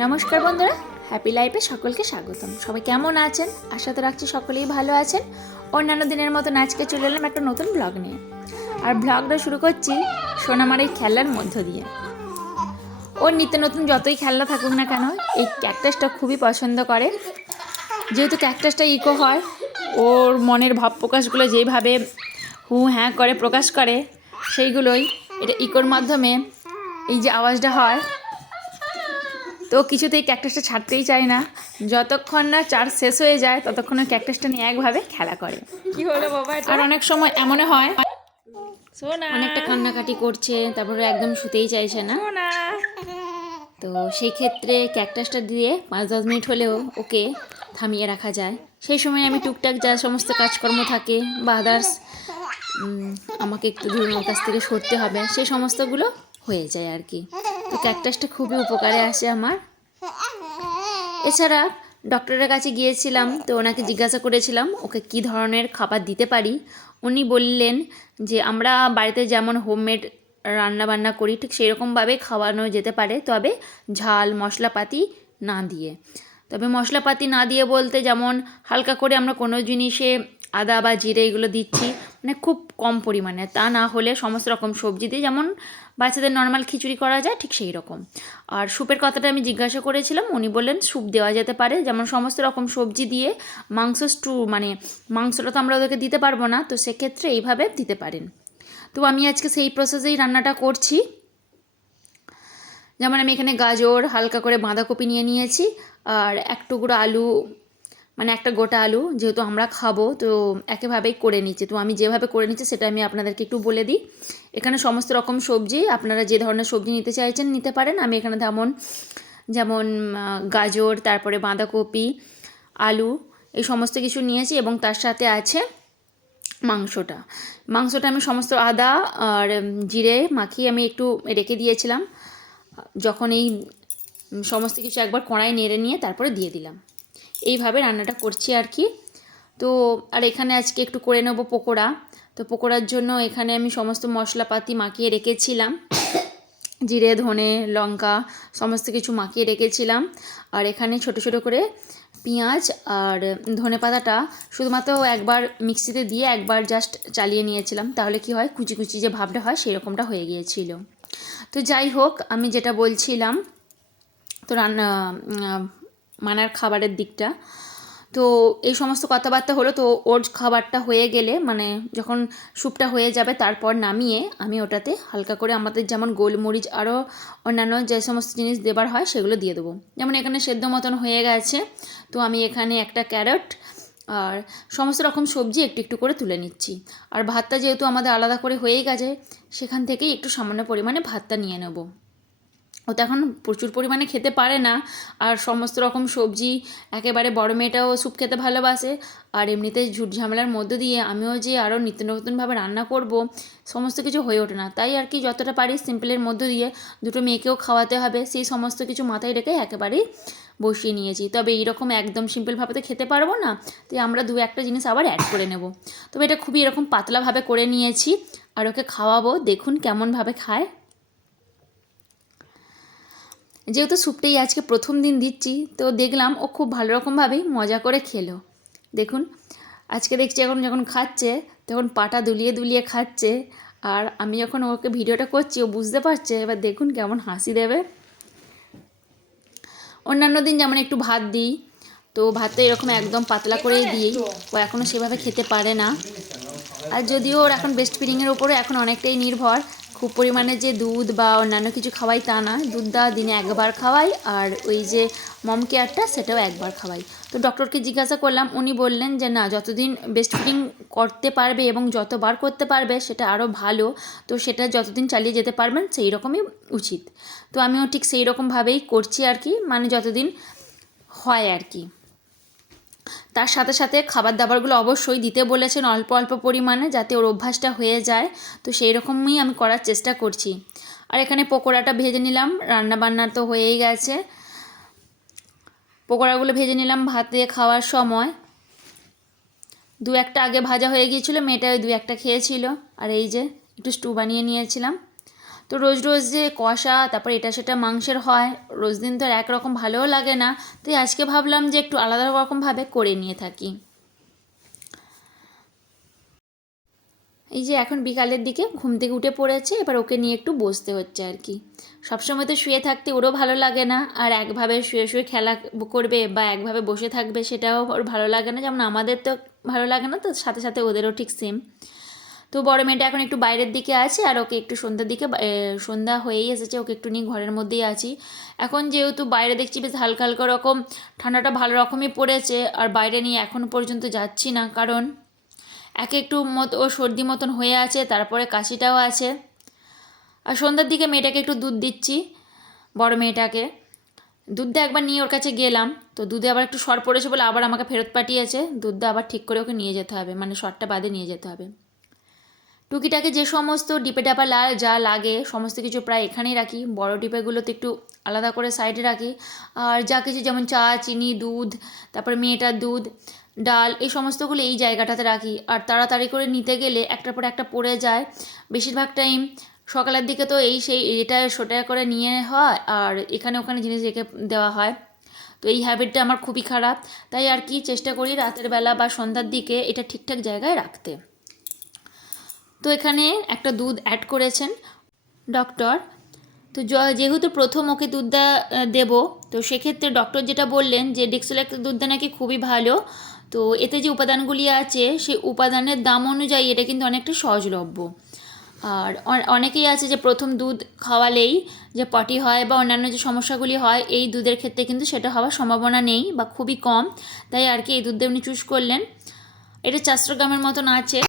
নমস্কার বন্ধুরা, হ্যাপি লাইফে সকলকে স্বাগতম। সবাই কেমন আছেন? আশা তো রাখছি সকলেই ভালো আছেন। অন্যান্য দিনের মতন আজকে চলে এলাম একটা নতুন ব্লগ নিয়ে। আর ব্লগটা শুরু করছি সোনামার এই খেলার মধ্য দিয়ে। ওর নিত্য নতুন যতই খেলনা থাকুক না কেন, এই ক্যাকটাসটা খুবই পছন্দ করে। যেহেতু ক্যাকটাসটা ইকো হয়, ওর মনের ভাব প্রকাশগুলো যেইভাবে হু হ্যাঁ করে প্রকাশ করে, সেইগুলোই এটা ইকোর মাধ্যমে এই যে আওয়াজটা হয়, তো কিছুতেই ক্যাকটাসটা ছাড়তেই চায় না। যতক্ষণ না চার্জ শেষ হয়ে যায় ততক্ষণ ক্যাকটাসটা নিয়ে একভাবে খেলা করে। কি হলো বাবা? আর অনেক সময় এমনও হয় অনেকটা কান্নাকাটি করছে, তারপরে একদম শুতেই চাইছে না। তো সেই ক্ষেত্রে ক্যাকটাসটা দিয়ে 5-10 মিনিট হলেও ওকে থামিয়ে রাখা যায়। সেই সময় আমি টুকটাক যা সমস্ত কাজকর্ম থাকে বা আদার্স আমাকে একটু ধরুন ওর কাছ থেকে সরতে হবে, সেই সমস্তগুলো হয়ে যায় আর কি। তো ক্যাকটাসটা খুবই উপকারে আসে আমার। এছাড়া ডক্টরের কাছে গিয়েছিলাম, তো ওনাকে জিজ্ঞাসা করেছিলাম ওকে কী ধরনের খাবার দিতে পারি। উনি বললেন যে আমরা বাড়িতে যেমন হোমমেড রান্না বান্না করি ঠিক সেই রকমভাবে খাওয়ানো যেতে পারে, তবে ঝাল মশলাপাতি না দিয়ে। তবে মশলাপাতি না দিয়ে বলতে যেমন হালকা করে আমরা কোনো জিনিসে আদা বা জিরে এগুলো দিচ্ছি, মানে খুব কম পরিমাণে, তা না হলে সমস্ত রকম সবজি দিয়ে যেমন বাচ্চাদের নর্মাল খিচুড়ি করা যায় ঠিক সেই রকম। আর স্যুপের কথাটা আমি জিজ্ঞাসা করেছিলাম, উনি বললেন স্যুপ দেওয়া যেতে পারে, যেমন সমস্ত রকম সবজি দিয়ে মাংস স্টু, মানে মাংসটা তো আমরা ওদেরকে দিতে পারবো না, তো সেক্ষেত্রে এইভাবে দিতে পারেন। তো আমি আজকে সেই প্রসেসেই রান্নাটা করছি। যেমন আমি এখানে গাজর, হালকা করে বাঁধাকপি নিয়ে নিয়েছি, আর এক টুকরো আলু, মানে একটা গোটা আলু, যেহেতু আমরা খাবো তো একেভাবেই করে নিচ্ছি। তো আমি যেভাবে করে নিচ্ছি সেটা আমি আপনাদেরকে একটু বলে দিই। এখানে সমস্ত রকম সবজি আপনারা যে ধরনের সবজি নিতে চাইছেন নিতে পারেন। আমি এখানে যেমন গাজর, তারপরে বাঁধাকপি, আলু, এই সমস্ত কিছু নিয়েছি এবং তার সাথে আছে মাংসটা আমি সমস্ত আদা আর জিরে মাখিয়ে আমি একটু রেখে দিয়েছিলাম। যখন এই সমস্ত কিছু একবার কড়াই নেড়ে নিয়ে তারপরে দিয়ে দিলাম। এইভাবে রান্নাটা করছি আর কি। তো আর এখানে আজকে একটু করে নেব পকোড়া। তো পকোড়ার জন্য এখানে আমি সমস্ত মশলাপাতি মাখিয়ে রেখেছিলাম, জিরে ধনে লঙ্কা সমস্ত কিছু মাখিয়ে রেখেছিলাম। আর এখানে ছোট ছোট করে পেঁয়াজ আর ধনে পাতাটা শুধুমাত্র একবার মিক্সিতে দিয়ে একবার জাস্ট চালিয়ে নিয়েছিলাম, তাহলে কি হয় কুচি কুচি যে ভাবটা হয় সেই রকমটা হয়ে গিয়েছিল। তো যাই হোক, আমি যেটা বলছিলাম, তো রান্না মানার খাবারের দিকটা, তো এই সমস্ত কথাবার্তা হলো। তো ওর খাবারটা হয়ে গেলে, মানে যখন স্যুপটা হয়ে যাবে তারপর নামিয়ে আমি ওটাতে হালকা করে আমাদের যেমন গোলমরিচ আরও অন্যান্য যে সমস্ত জিনিস দেবার হয় সেগুলো দিয়ে দেবো। যেমন এখানে সেদ্ধ মতন হয়ে গেছে, তো আমি এখানে একটা ক্যারট আর সমস্ত রকম সবজি একটু একটু করে তুলে নিচ্ছি। আর ভাতটা যেহেতু আমাদের আলাদা করে হয়েই গেছে, সেখান থেকেই একটু সামান্য পরিমাণে ভাতটা নিয়ে নেব। ও তো এখন প্রচুর পরিমাণে খেতে পারে না, আর সমস্ত রকম সবজি একেবারে বড় মেয়েটাও স্যুপ খেতে ভালোবাসে। আর এমনিতে ঝুট ঝামেলার মধ্য দিয়ে আমিও যে আরও নিত্য নতুনভাবে রান্না করব সমস্ত কিছু হয়ে ওঠে না, তাই আর কি যতটা পারি সিম্পলের মধ্য দিয়ে দুটো মেয়েকেও খাওয়াতে হবে সেই সমস্ত কিছু মাথায় রেখে একেবারেই বসিয়ে নিয়েছি। তবে এইরকম একদম সিম্পলভাবে তো খেতে পারবো না, তাই আমরা দু একটা জিনিস আবার অ্যাড করে নেব। তবে এটা খুবই এরকম পাতলাভাবে করে নিয়েছি, আর ওকে খাওয়াবো, দেখুন কেমনভাবে খায়। যেহেতু স্যুপটাই আজকে প্রথম দিন দিচ্ছি, তো দেখলাম ও খুব ভালো রকমভাবেই মজা করে খেলো। দেখুন আজকে দেখছি এখন যখন খাচ্ছে তখন পাটা দুলিয়ে দুলিয়ে খাচ্ছে, আর আমি যখন ওকে ভিডিওটা করছি ও বুঝতে পারছে। এবার দেখুন কেমন হাসি দেবে। অন্যান্য দিন যেমন একটু ভাত দিই, তো ভাতটা এরকম একদম পাতলা করেই দিই, ও এখনও সেভাবে খেতে পারে না। আর যদিও ওর এখন ব্রেস্ট ফিডিংয়ের উপরে এখন অনেকটাই নির্ভর, খুব পরিমাণে যে দুধ বা অন্যান্য কিছু খাওয়াই তা না, দুধটা দিনে একবার খাওয়াই, আর ওই যে মম কেয়ারটা সেটাও একবার খাওয়াই। তো ডক্টরকে জিজ্ঞাসা করলাম, উনি বললেন যে না, যতদিন ব্রেস্ট ফিডিং করতে পারবে এবং যতবার করতে পারবে সেটা আরও ভালো, তো সেটা যতদিন চালিয়ে যেতে পারবেন সেই রকমই উচিত। তো আমিও ঠিক সেই রকমভাবেই করছি আর কি, মানে যতদিন হয় আর কি। তার সাথে সাথে খাবার দাবারগুলো অবশ্যই দিতে বলেছেন অল্প অল্প পরিমাণে, যাতে ওর অভ্যাসটা হয়ে যায়, তো সেই রকমই আমি করার চেষ্টা করছি। আর এখানে পকোড়াটা ভেজে নিলাম, রান্নাবান্না তো হয়েই গেছে। পকোড়াগুলো ভেজে নিলাম ভাতে খাওয়ার সময়, দু একটা আগে ভাজা হয়ে গিয়েছিলো, মেয়েটা ওই দু একটা খেয়েছিল। আর এই যে একটু স্টু বানিয়ে নিয়েছিলাম। তো তো রোজ রোজ যে কষা তারপর এটা সেটা মাংসের হয়, রোজ দিন তো আর একরকম ভালোও লাগে না। তাই আজকে ভাবলাম যে একটু আলাদা রকমভাবে করে নিয়ে থাকি। এই যে এখন বিকালের দিকে ঘুম থেকে উঠে পড়েছে, এবার ওকে নিয়ে একটু বসতে হচ্ছে আর কি। সবসময় তো শুয়ে থাকতে ওরও ভালো লাগে না, আর একভাবে শুয়ে শুয়ে খেলা করবে বা একভাবে বসে থাকবে সেটাও ওর ভালো লাগে না, যেমন আমাদের তো ভালো লাগে না, তো সাথে সাথে ওদেরও ঠিক সেম। তো বড় মেয়েটা এখন একটু বাইরের দিকে আছে, আর ওকে একটু সন্ধ্যার দিকে সন্ধ্যা হয়েই এসেছে, ওকে একটু নিয়ে ঘরের মধ্যেই আছি। এখন যেহেতু বাইরে দেখছি বেশ হালকা হালকা রকম ঠান্ডাটা ভালো রকমই পড়েছে, আর বাইরে নিয়ে এখনও পর্যন্ত যাচ্ছি না, কারণ একে একটু ও সর্দি মতন হয়ে আছে, তারপরে কাশিটাও আছে। আর সন্ধ্যার দিকে মেয়েটাকে একটু দুধ দিচ্ছি, বড় মেয়েটাকে দুধটা একবার নিয়ে ওর কাছে গেলাম, তো দুধে আবার একটু সর পড়েছে বলে আবার আমাকে ফেরত পাঠিয়েছে। দুধটা আবার ঠিক করে ওকে নিয়ে যেতে হবে, মানে সরটা বাদে নিয়ে যেতে হবে। টুকিটাকে যে সমস্ত ডিপে ডাপা যা লাগে সমস্ত কিছু প্রায় এখানেই রাখি, বড় ডিপেগুলোতে একটু আলাদা করে সাইডে রাখি। আর যা কিছু যেমন চা, চিনি, দুধ, তারপরে মেয়েটার দুধ, ডাল, এই সমস্তগুলো এই জায়গাটাতে রাখি। আর তাড়াতাড়ি করে নিতে গেলে একটার পর একটা পড়ে যায়। বেশিরভাগ টাইম সকালের দিকে তো এটা সোটা করে নিয়ে হয়, আর এখানে ওখানে জিনিস রেখে দেওয়া হয়। তো এই হ্যাবিটটা আমার খুবই খারাপ, তাই আর কি চেষ্টা করি রাতের বেলা বা সন্ধ্যার দিকে এটা ঠিকঠাক জায়গায় রাখতে। তো এখানে একটা দুধ অ্যাড করেছেন ডক্টর। তো যেহেতু প্রথম ওকে দুধটা দেবো, তো সেক্ষেত্রে ডক্টর যেটা বললেন যে ডেক্সোল্যাক দুধটা নাকি খুবই ভালো। তো এতে যে উপাদানগুলি আছে সেই উপাদানের দাম অনুযায়ী এটা কিন্তু অনেকটা সহজলভ্য। আর অনেকেই আছে যে প্রথম দুধ খাওয়ালেই যে পটি হয় বা অন্যান্য যে সমস্যাগুলি হয়, এই দুধের ক্ষেত্রে কিন্তু সেটা হওয়ার সম্ভাবনা নেই বা খুবই কম। তাই আর কি এই দুধটা উনি চুজ করলেন। এটা 400 গ্রামের মতন আছে।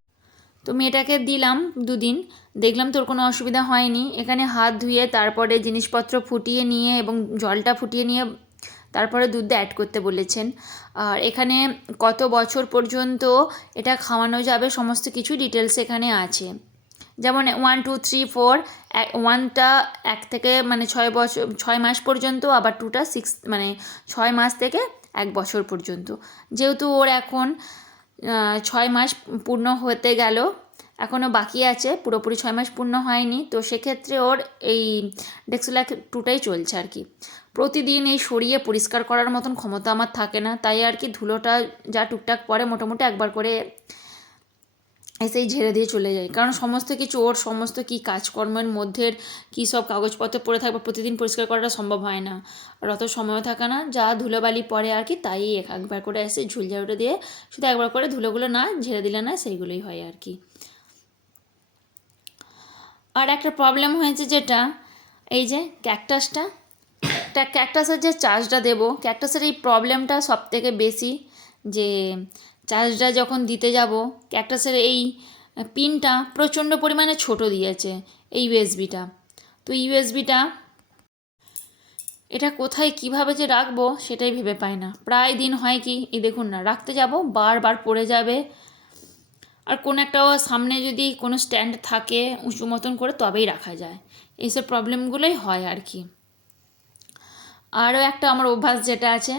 তো মেয়েটাকে দিলাম দুদিন, দেখলাম তোর কোনো অসুবিধা হয়নি। এখানে হাত ধুয়ে তারপরে জিনিসপত্র ফুটিয়ে নিয়ে এবং জলটা ফুটিয়ে নিয়ে তারপরে দুধটা অ্যাড করতে বলেছেন। আর এখানে কত বছর পর্যন্ত এটা খাওয়ানো যাবে সমস্ত কিছু ডিটেলস এখানে আছে। যেমন 1 2 3 4, 1টা 1 থেকে মানে 6 মাস পর্যন্ত, আবার 2টা 6 মানে 6 মাস থেকে 1 বছর পর্যন্ত। যেহেতু ওর এখন 6 মাস পূর্ণ হতে গেল, এখনও বাকি আছে, পুরোপুরি 6 মাস পূর্ণ হয়নি, তো সেক্ষেত্রে ওর এই ডেক্সোল্যাক 2টাই চলছে আর কি। প্রতিদিন এই সরিয়ে পরিষ্কার করার মতন ক্ষমতা আমার থাকে না, তাই আর কি ধুলোটা যা টুকটাক পরে মোটামুটি একবার করে এসেই ঝেড়ে দিয়ে চলে যায়, কারণ সমস্ত কিছু ওর সমস্ত কী কাজকর্মের মধ্যে কী সব কাগজপত্র পড়ে থাকবে, প্রতিদিন পরিষ্কার করাটা সম্ভব হয় না, আর অত সময়ও থাকে না। যা ধুলোবালি পড়ে আর কি, তাই একবার করে এসে ঝুল ঝাড়ুটা দিয়ে শুধু একবার করে ধুলোগুলো না ঝেড়ে দিলে না সেইগুলোই হয় আর কি। আর একটা প্রবলেম হয়েছে যেটা, এই যে ক্যাকটাসের যে চার্জটা দেবো, ক্যাকটাসের এই প্রবলেমটা সব থেকে বেশি, যে চার্জটা যখন দিতে যাব ক্যাকটাসের এই পিনটা প্রচণ্ড পরিমাণে ছোট দিয়েছে, এই ইউএসবিটা। তো ইউএসবিটা এটা কোথায় কিভাবে যে রাখবো সেটাই ভেবে পাই না। প্রায় দিন হয় কি, এই দেখুন না, রাখতে যাব বারবার পড়ে যাবে। আর কোনো একটা সামনে যদি কোনো স্ট্যান্ড থাকে উঁচু মতন করে তবেই রাখা যায়, এইসব প্রবলেমগুলোই হয় আর কি। আরও একটা আমার অভ্যাস যেটা আছে,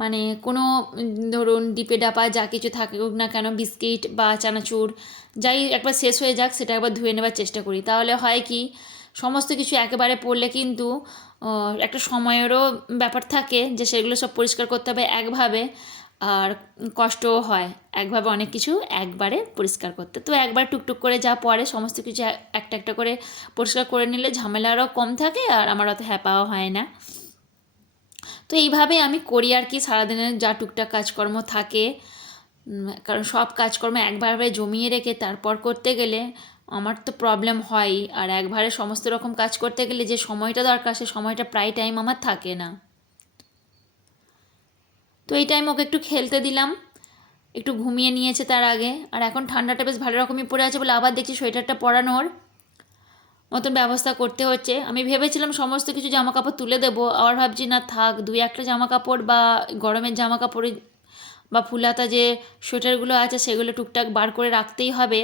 মানে কোনো ধরুন ডিপে ডাপা যা কিছু থাকুক না কেন, বিস্কিট বা চানাচুর যাই একবার শেষ হয়ে যাক সেটা একবার ধুয়ে নেবার চেষ্টা করি। তাহলে হয় কি, সমস্ত কিছু একেবারে পড়লে কিন্তু একটা সময়েরও ব্যাপার থাকে যে সেগুলো সব পরিষ্কার করতে হবে একভাবে, আর কষ্টও হয় একভাবে অনেক কিছু একবারে পরিষ্কার করতে। তো একবার টুকটুক করে যা পড়ে সমস্ত কিছু একটা একটা করে পরিষ্কার করে নিলে ঝামেলারও কম থাকে, আর আমার অত হ্যাপাও হয় না। তো এইভাবেই আমি করি আর কি, সারাদিনের যা টুকটাক কাজকর্ম থাকে, কারণ সব কাজকর্ম একবারে জমিয়ে রেখে তারপর করতে গেলে আমার তো প্রবলেম হয়ই, আর একবারে সমস্ত রকম কাজ করতে গেলে যে সময়টা দরকার সে সময়টা প্রায় টাইম আমার থাকে না। তো এই টাইম ওকে একটু খেলতে দিলাম, একটু ঘুমিয়ে নিয়েছে তার আগে। আর এখন ঠান্ডাটা বেশ ভালো রকমই পড়ে আছে বলে আবার দেখছি সোয়েটারটা পরানোর মতন ব্যবস্থা করতে হচ্ছে। আমি ভেবেছিলাম সমস্ত কিছু জামা কাপড় তুলে দেবো, আবার ভাবছি না থাক, 2-1টা জামা কাপড় বা গরমের জামা কাপড় বা ফুলাতা যে সোয়েটারগুলো আছে সেগুলো টুকটাক বার করে রাখতেই হবে।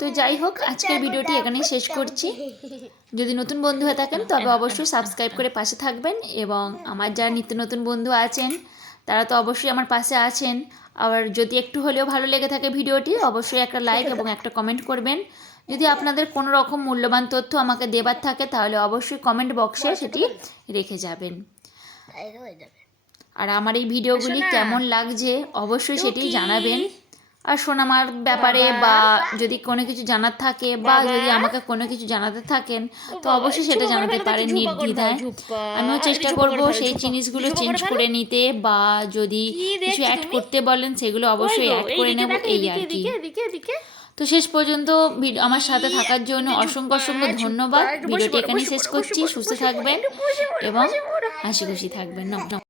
তো যাই হোক, আজকের ভিডিওটি এখানেই শেষ করছি। যদি নতুন বন্ধু হয়ে থাকেন তবে অবশ্যই সাবস্ক্রাইব করে পাশে থাকবেন, এবং আমার যারা নিত্য নতুন বন্ধু আছেন তারা তো অবশ্যই আমার পাশে আছেন। আবার যদি একটু হলেও ভালো লেগে থাকে ভিডিওটি, অবশ্যই একটা লাইক এবং একটা কমেন্ট করবেন। যদি আপনাদের কোনো রকম মূল্যবান তথ্য আমাকে দেবার থাকে তাহলে অবশ্যই কমেন্ট বক্সে সেটি রেখে যাবেন। আর আমার এই ভিডিওগুলি কেমন লাগছে অবশ্যই সেটি জানাবেন। আর সোনামার ব্যাপারে বা যদি কোনো কিছু জানার থাকে বা যদি আমাকে কোনো কিছু জানাতে থাকেন তো অবশ্যই সেটা জানাতে পারেন নির্দ্বিধায়। আমিও চেষ্টা করব সেই জিনিসগুলো চেঞ্জ করে নিতে, বা যদি কিছু অ্যাড করতে বলেন সেগুলো অবশ্যই অ্যাড করে নেব, এই আর কি। তো শেষ পর্যন্ত আমার সাথে থাকার জন্য অসংখ্য অসংখ্য ধন্যবাদ। ভিডিওটি এখানেই শেষ করছি। সুস্থ থাকবেন এবং হাসি খুশি থাকবেন। নমস্কার।